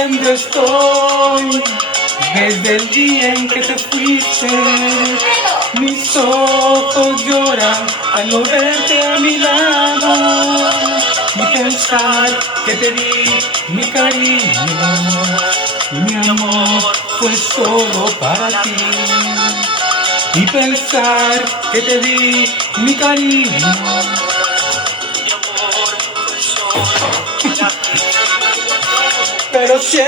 sufriendo estoy desde el día en que te fuiste. Mis ojos lloran al no verte a mi lado y pensar que te di mi cariño y mi amor fue solo para ti. Y pensar que te di mi cariño, mi amor fue solo para ti. Pero siempre